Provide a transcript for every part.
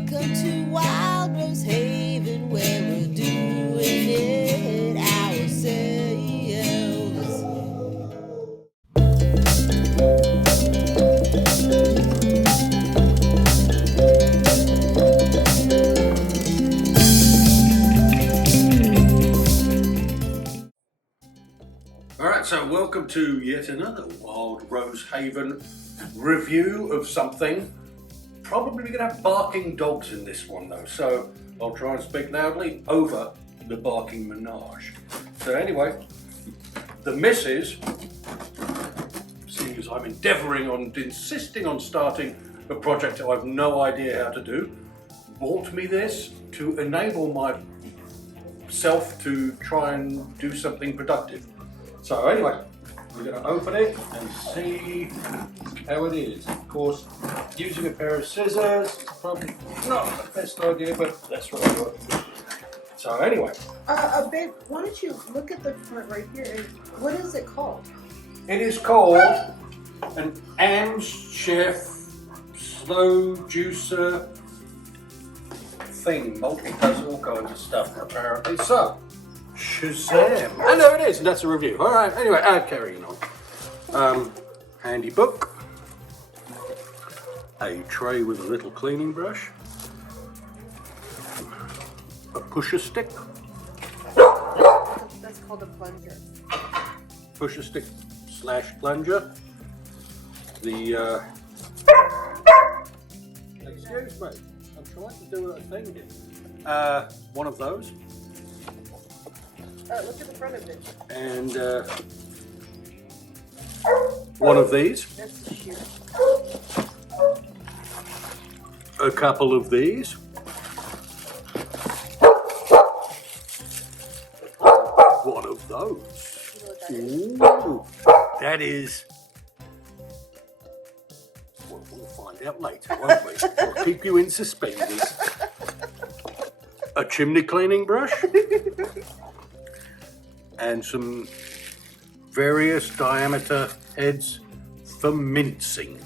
Welcome to Wild Rose Haven, where we're doing it ourselves. Alright, so welcome to yet another Wild Rose Haven review of something. Probably going to have barking dogs in this one though, so I'll try and speak loudly over the barking menage. So anyway, the missus, seeing as I'm insisting on starting a project that I have no idea how to do, bought me this to enable myself to try and do something productive. So anyway, we're going to open it and see how it is. Of course, using a pair of scissors is probably not the best idea, but that's what I got. So anyway. Babe, why don't you look at the front right here, and what is it called? It is called an Amzchef slow juicer thing. Does all kinds of stuff apparently. So, Shazam! And there it is, and that's a review. Alright, anyway, carrying on. Handy book. A tray with a little cleaning brush. A pusher stick. That's called a plunger. Pusher stick / plunger. The, excuse me, I'm trying to do a thing here. One of those. Look at the front of it. And one of these. That's the shear. A couple of these. One of those. You know what that is? Ooh, that is. Well, we'll find out later, won't we? We'll keep you in suspenders. A chimney cleaning brush. And some various diameter heads for mincing.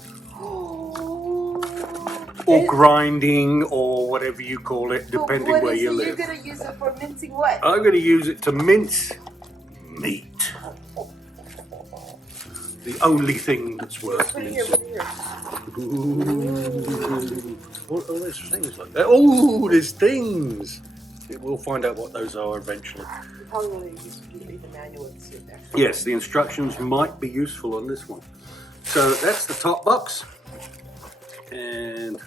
Or grinding, or whatever you call it, depending where you live. You're going to use it for mincing what? I'm going to use it to mince meat. The only thing that's worth Put it mincing. here. Ooh. What are those things like that? Oh, there's things. We'll find out what those are eventually. You probably want to read the manual and see it there. Yes, the instructions might be useful on this one. So that's the top box. And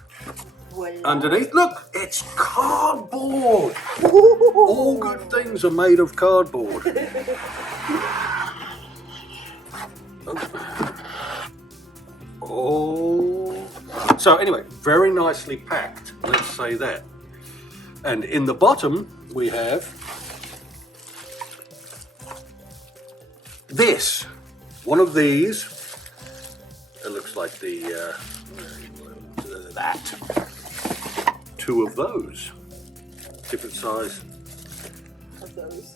underneath, look, it's cardboard. All good things are made of cardboard. Oh. So anyway, very nicely packed, let's say that. And in the bottom, we have this. One of these. It looks like that. Two of those. Different size. Of those.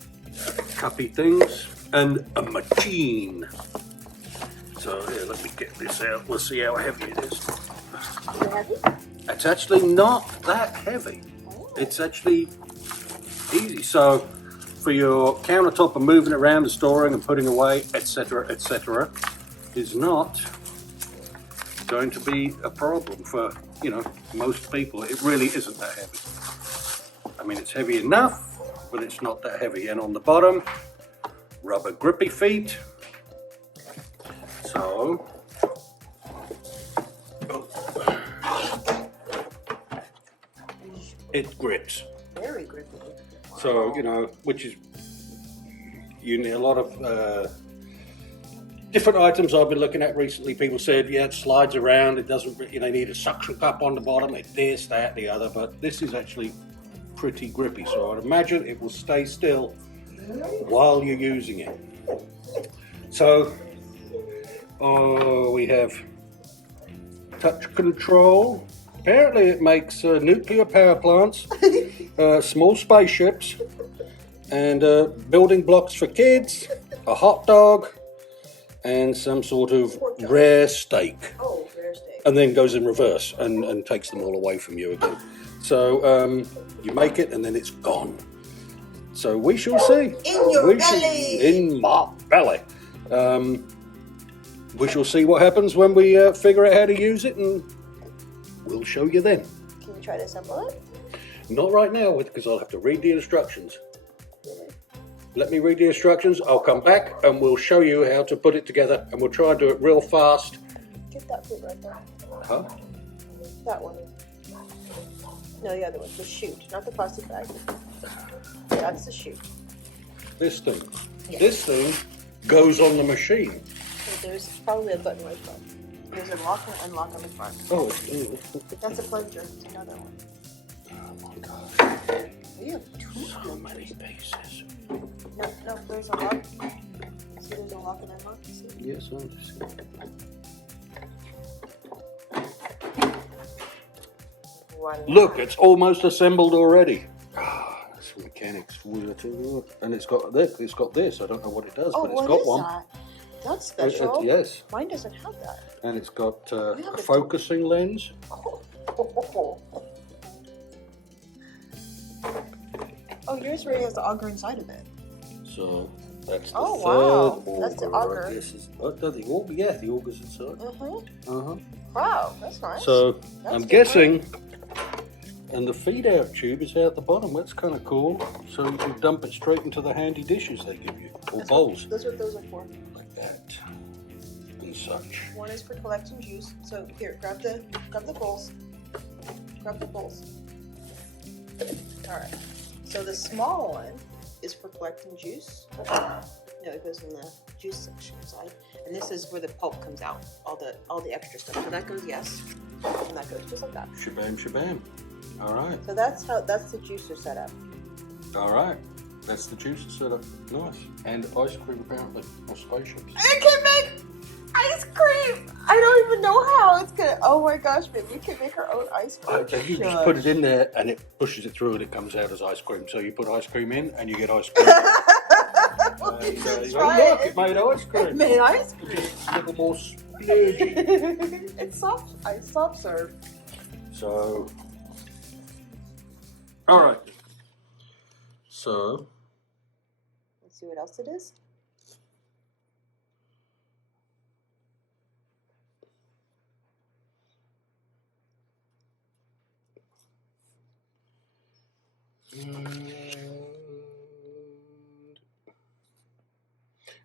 Cuppy things. And a machine. So here, let me get this out. We'll see how heavy it is. Is it heavy? It's actually not that heavy. It's actually easy. So for your countertop and moving around and storing and putting away, etc., is not going to be a problem for, most people. It really isn't that heavy. I mean, it's heavy enough, but it's not that heavy. And on the bottom, rubber grippy feet. So, it grips. Very grippy. So, which is, you need a lot of different items I've been looking at recently. People said, yeah, it slides around, it doesn't, need a suction cup on the bottom, it this, that, the other, but this is actually pretty grippy. So I'd imagine it will stay still while you're using it. So, we have touch control. Apparently it makes nuclear power plants, small spaceships, and building blocks for kids, a hot dog, and some sort of rare steak. Oh, rare steak. and then goes in reverse and takes them all away from you again. So you make it and then it's gone. So we shall see. In your belly. In my belly. We shall see what happens when we figure out how to use it, and we'll show you then. Can you try to assemble it? Not right now, because I'll have to read the instructions. Let me read the instructions. I'll come back and we'll show you how to put it together, and we'll try and do it real fast. Get that bit right there. Huh? That one. No, the other one. The chute, not the plastic bag. That's the chute. This thing. Yes. This thing goes on the machine. So there's probably a button right there. There's a lock and unlock on the front. Oh, That's a plunger. It's another one. oh my God. We have two So many pieces. No, there's a lock. See, there's a lock and unlock. See? Yes, I understand. Look, it's almost assembled already. Ah, that's mechanics for you too. And it's got this. It's got this. I don't know what it does, but it's what got is one. that? That's special. Yes. Mine doesn't have that. And it's got a the focusing lens. Oh, yours already has the auger inside of it. So that's the Oh, third wow. That's the auger. auger. This is the auger. Yeah, the auger's inside. Mm-hmm. Wow, that's nice. So That's I'm different. guessing, and the feed out tube is out the bottom. That's kind of cool. So you can dump it straight into the handy dishes they give you, or That's bowls That's what those are for. like that and such. One is for collecting juice. So here, grab the bowls. Grab the bowls. All right. So the small one is for collecting juice. No, it goes in the juice section side. And this is where the pulp comes out, all the extra stuff. So that goes yes, and that goes just like that. Shabam, shabam. All right. So that's the juicer setup. All right. That's the juicer setup. Nice. And ice cream apparently, or spaceships. I can make ice cream. I don't even know how it's gonna. Oh my gosh, babe, we can make our own ice cream. You just put it in there and it pushes it through and it comes out as ice cream. So you put ice cream in and you get ice cream. Well, you should You try go, look, it. it made ice cream. It made ice cream. Just a little more splurgy. It's soft serve. So, all right. So, Let's see what else it is.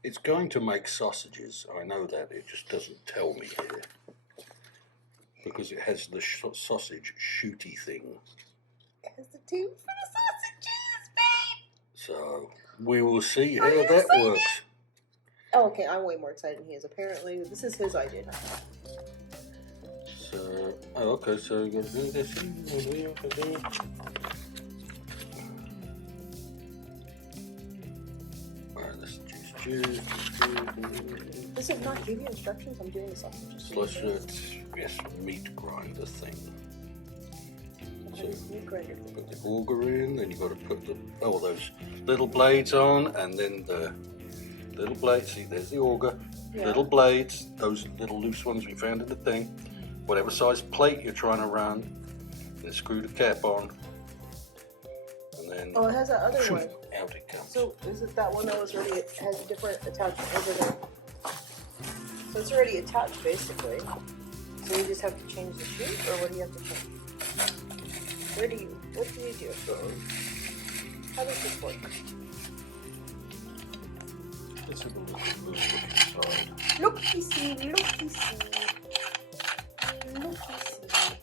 it's going to make sausages. I know that. It just doesn't tell me here. Because it has the sausage shooty thing. It has the tube for the sausages, babe. So, we will see how you that excited? works. Oh, okay. I'm way more excited than he is. Apparently, this is his idea. So, oh, okay, so you're going to do this. Alright, this juice. Does it not give you instructions? I'm doing the sausages. Slash it, yes, meat grinder thing. So, Meat grinder. put the auger in, then you've got to put those little blades on, and then the little blades, see there's the auger, Yeah. little blades, those little loose ones we found in the thing, whatever size plate you're trying to run, then screw the cap on, and then Oh, it has that other one. out it comes. So is it that one that was already has a different attachment over there? So it's already attached basically. So you just have to change the chute, or what do you have to change? What do you do? So, How does this work? it's a little loose looking side. Looky see, looky see. Looky see.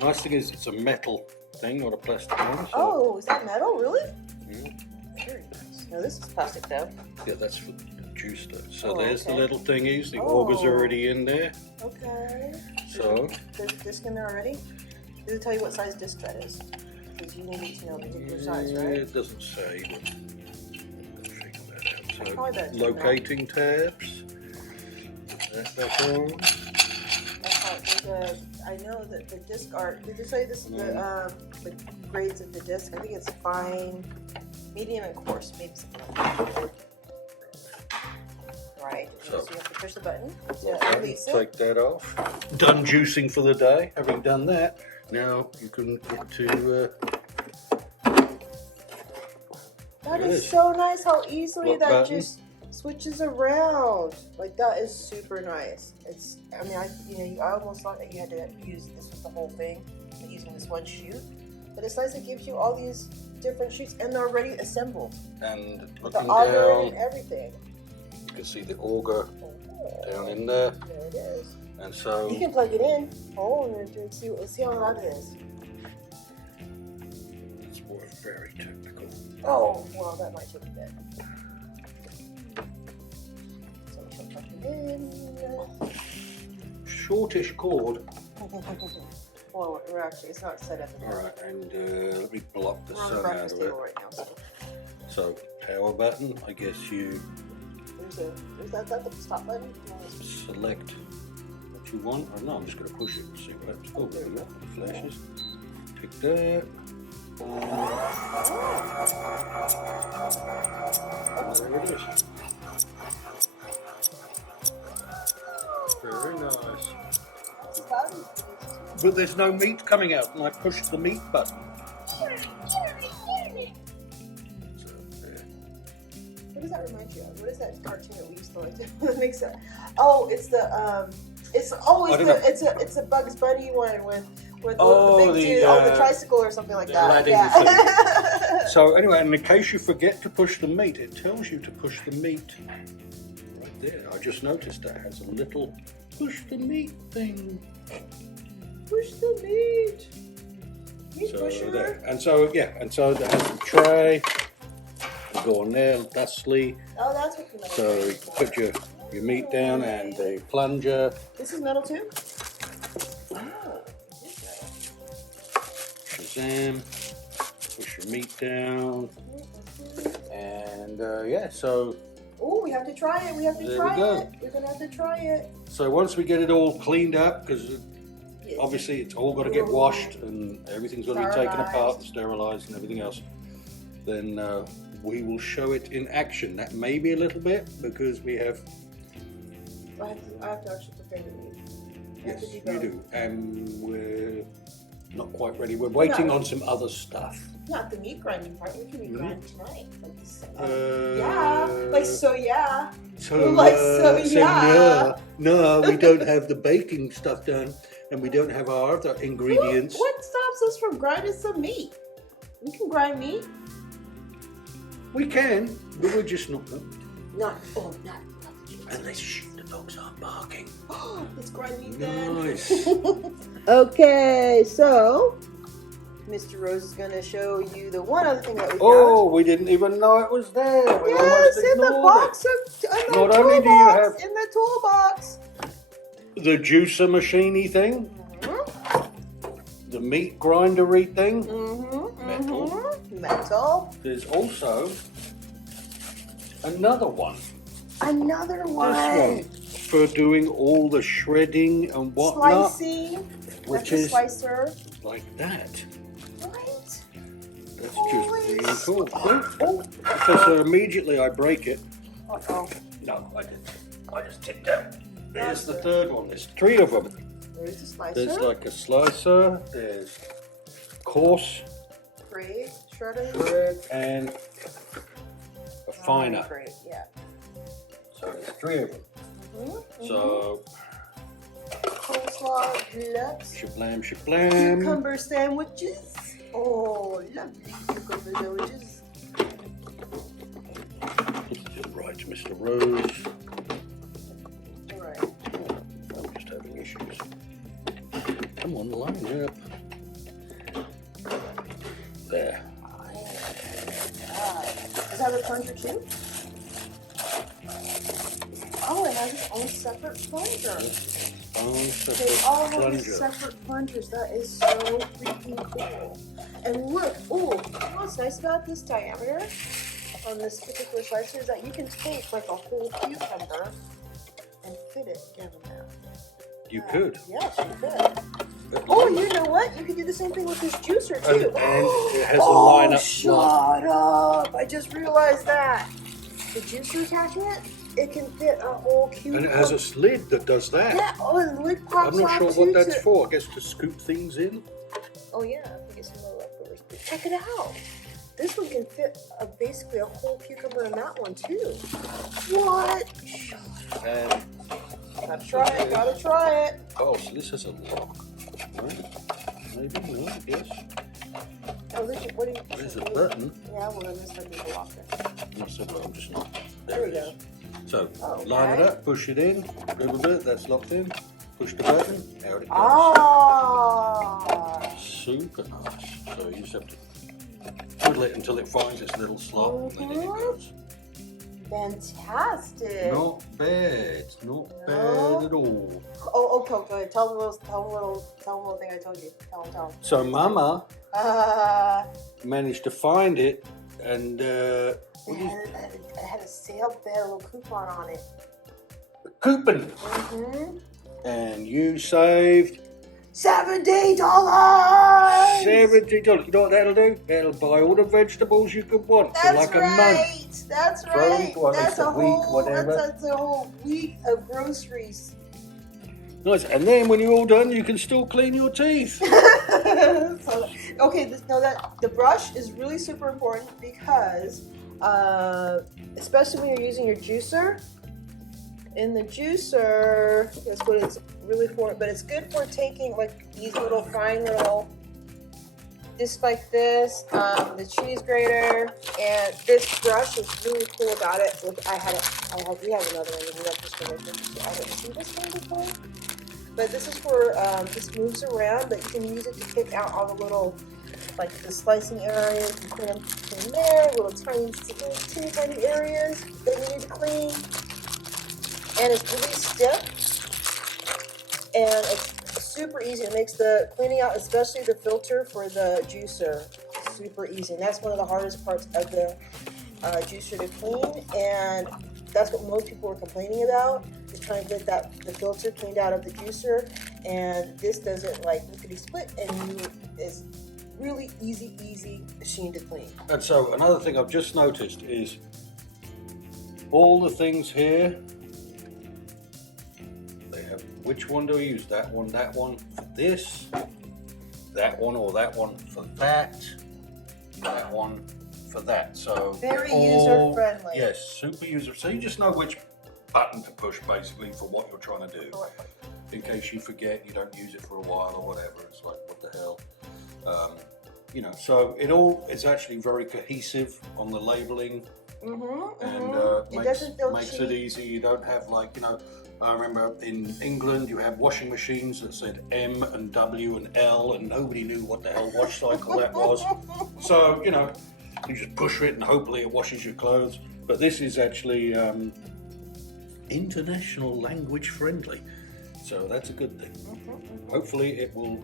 Nice thing is it's a metal thing, not a plastic one. So, Oh, is that metal? Really? yeah. Very nice. No, this is plastic though. Yeah, that's for the juice though. So Oh, there's the okay. little thingies, the Oh. auger's already in there. Okay. So, There's a disc in there already? Does it tell you what size disc that is? Because you need to know the particular size, right? it doesn't say, but we'll figure that out. Probably So, better to locating tabs. That's back on. That's how there's I know that the disc are. Did you say this is the grades of the disc? I think it's fine, medium, and coarse. Maybe something like that. right. So you have to push the button to Okay, release it. take that off. Done juicing for the day. Having done that, now you can get to. That is so nice how easily What that button? just switches around. Like that is super nice. It's. I mean, I almost thought that you had to use this with the whole thing, using this one chute. But it's nice. It gives you all these different chutes, and they're already assembled. And With the looking auger down, and everything. you can see the auger Oh, down in there, there it is. and so. You can plug it in. Oh, and see how loud it is. It's more very technical. Oh, well, that might take a bit. So we shall plug it in. Shortish cord. Well, we're actually, it's not set up. All right, and let me block the We're on the sun out breakfast of it. table right now. So So power button. I guess you is that the stop button? select what you want. Or no, I'm just going to push it and see what happens. Oh, there we go. It flashes. Take that. And there it is. Very nice. But there's no meat coming out, and I pushed the meat button. So there. What does that remind you of? What is that cartoon that we used to like to that makes sense? Oh, it's the it's a Bugs Bunny one with the big dude on the tricycle or something like that. Yeah. So anyway, and in case you forget to push the meat, it tells you to push the meat right there. I just noticed that has a little push the meat thing. Push the meat. Meat So pusher. there, and so yeah, and so that has the tray. You go on there, thusly. Oh, that's what you meant. So you put your meat down and the plunger. This is metal too? Oh. Shazam. Push your meat down. And yeah, so Oh, we have to try it. We have to There try we go. it. We're gonna have to try it. so once we get it all cleaned up, because Yes. obviously it's all got to get washed and everything's got to be taken Sterilized. apart and sterilized and everything else, then we will show it in action. That may be a little bit because we have, I have to actually prepare the meat. yes, Have to we debone. do, and we're not quite ready. We're waiting No. on some other stuff. Not the meat grinding part. We can meat grind tonight. Like this. Uh, Yeah. Like so. Yeah. So, Like, so, yeah. no, we don't have the baking stuff done, and we don't have our other ingredients. What stops us from grinding some meat? We can grind meat. We can, but we're just not going to. Not the chicken. Unless the dogs aren't barking. Let's grind meat then. Nice. Okay, so Mr. Rose is going to show you the one other thing that we found. Oh, we didn't even know it was there. We Yes, almost in the ignored box, in the Not only do you toolbox, have- in the toolbox. it. The juicer machiney thing, the meat grindery thing. Metal. Metal. There's also another one. Another one. This one for doing all the shredding and whatnot, Slicing. which That's a is slicer. like that. What? That's Holy just really cool. Oh, so immediately I break it. Uh-oh. No, I didn't. I just tipped out. There's the third one. There's three of them. There's the slicer. There's like a slicer. There's coarse, Great. Shredder. shred, and a finer. Great, yeah. So there's three of them. So Coleslaw deluxe. shablam, shablam. Cucumber sandwiches. Oh, lovely cucumber sandwiches. Right, Mr. Rose. Alright. I'm just having issues. Come on, line up. There. Does that have a plunger too? Oh, it has its own separate plunger. Oh, They all have plunger. separate plungers. That is so freaking cool. And look, oh, you know what's nice about this diameter on this particular slicer is that you can take like a whole cucumber and fit it down there. You could. Yes, you could. Oh, you know what? You could do the same thing with this juicer too. And it has a line up. Shut up! I just realized that. The juicer attachment it can fit a whole cucumber. And it has a lid that does that. Yeah, oh, and the lid pops I'm not sure off what too that's to- for. I guess to scoop things in. Oh yeah, I think it's some more leftovers. But check it out. This one can fit basically a whole cucumber in that one too. What? And Gotta try it. Gotta try it. oh, so this is a lock. Right? Maybe, no, I guess. Oh, what do you? There's a button. Yeah, well then this might be the locker. So I'm just not. There we it go. is. So Okay. line it up, push it in, dribble it, that's locked in. Push the button, out it goes. Ah. Super nice. So you just have to twiddle it until it finds its little slot, and then in it goes. Fantastic. Not bad, not No. bad at all. Oh, okay, go ahead. Tell them a little thing I told you. Tell them. So Mama managed to find it, and It had a sale, they had a little coupon on it. coupon, Mm-hmm. and you saved $70. $70. You know what that'll do? That'll buy all the vegetables you could want for That's like right. a month. That's Throw them right. to at That's least a week, whatever. That's a whole week of groceries. Nice. And then when you're all done, you can still clean your teeth. So, okay, the brush is really super important because, especially when you're using your juicer. In the juicer, that's what it's really for. But it's good for taking like these little fine little, just like this, the cheese grater, and this brush is really cool about it. Look, we have another one. We have this one. I haven't seen this one before. But this is for, this moves around, but you can use it to pick out all the little, like the slicing areas, and clean them in there, little tiny areas that you need to clean. And it's really stiff, and it's super easy. It makes the cleaning out, especially the filter for the juicer, super easy. And that's one of the hardest parts of the juicer to clean, and that's what most people are complaining about, is trying to get the filter cleaned out of the juicer. And this does it like lickety split, and is really easy machine to clean. And so another thing I've just noticed is all the things here, they have, which one do I use? That one for this, that one or that one for that one for that. So Very all, user-friendly. Yes, super user. So you just know which button to push basically for what you're trying to do. In case you forget, you don't use it for a while or whatever. It's like, what the hell? You know, so it all is actually very cohesive on the labeling, and makes it easy. You don't have like, you know, I remember in England you had washing machines that said M and W and L, and nobody knew what the hell wash cycle that was. So, you know, you just push it and hopefully it washes your clothes. But this is actually international language friendly, so that's a good thing. Hopefully it will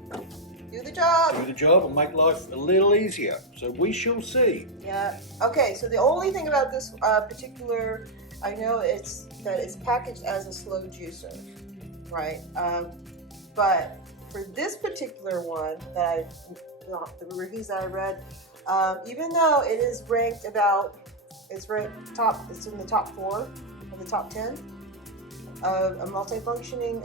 Do the job. and make life a little easier. So we shall see. Yeah. Okay. So the only thing about this particular, I know it's packaged as a slow juicer, right? But for this particular one the reviews that I read, even though it is ranked it's in the top 4 of the top 10 of a multifunctioning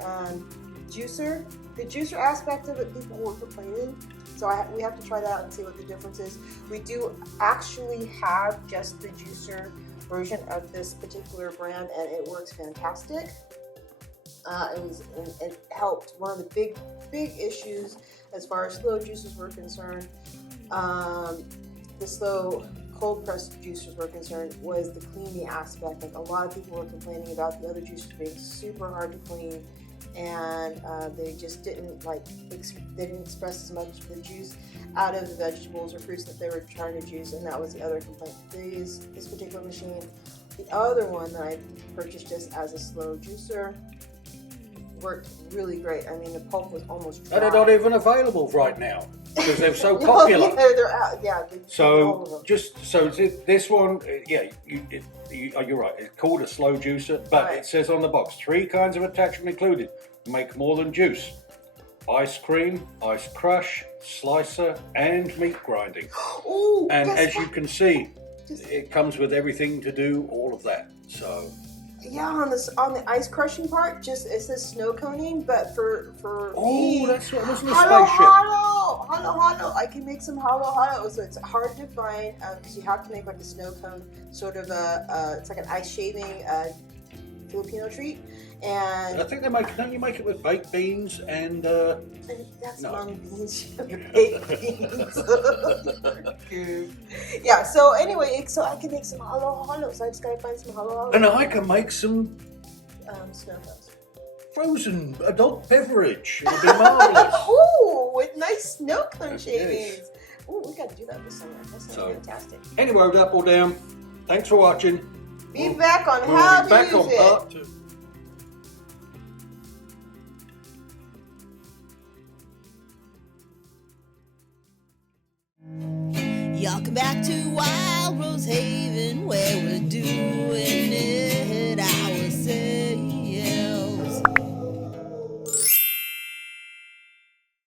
juicer. The juicer aspect of it, people were complaining, so we have to try that out and see what the difference is. We do actually have just the juicer version of this particular brand, and it works fantastic. It helped. One of the big issues as far as slow juicers were concerned, the slow cold pressed juicers were concerned, was the cleaning aspect. Like, a lot of people were complaining about the other juicers being super hard to clean, and they just didn't express as much of the juice out of the vegetables or fruits that they were trying to juice, and that was the other complaint. This particular machine, the other one that I purchased just as a slow juicer, worked really great. I mean, the pulp was almost dry. And they're not even available right now because they're so popular. Yeah, they're out. Yeah. So this one, you're right. It's called a slow juicer, but Right. it says on the box 3 kinds of attachment included. Make more than juice: ice cream, ice crush, slicer, and meat grinding. Ooh, And guess as you what? can see, it comes with everything to do all of that. So Yeah, on the ice crushing part, just it says snow coning, but for me, that's what was in the hollow, spaceship. hollow. I can make some hollow. So it's hard to find because you have to make like a snow cone, sort of it's like an ice shaving Filipino treat, and I think don't you make it with baked beans and that's no. mung beans, baked beans. Yeah. So anyway, so I can make some hollow. So I just gotta find some hollow. And I can make some Snow cones. frozen adult beverage. It'll be marvelous. Ooh, with nice snow cone Yes. shavings. Ooh, we gotta do that this summer. That sounds So- fantastic. Anyway, up or down. Thanks for watching. Be back on We'll how be to back use on it. part 2. Y'all come back to Wild Rose Haven where we're doing it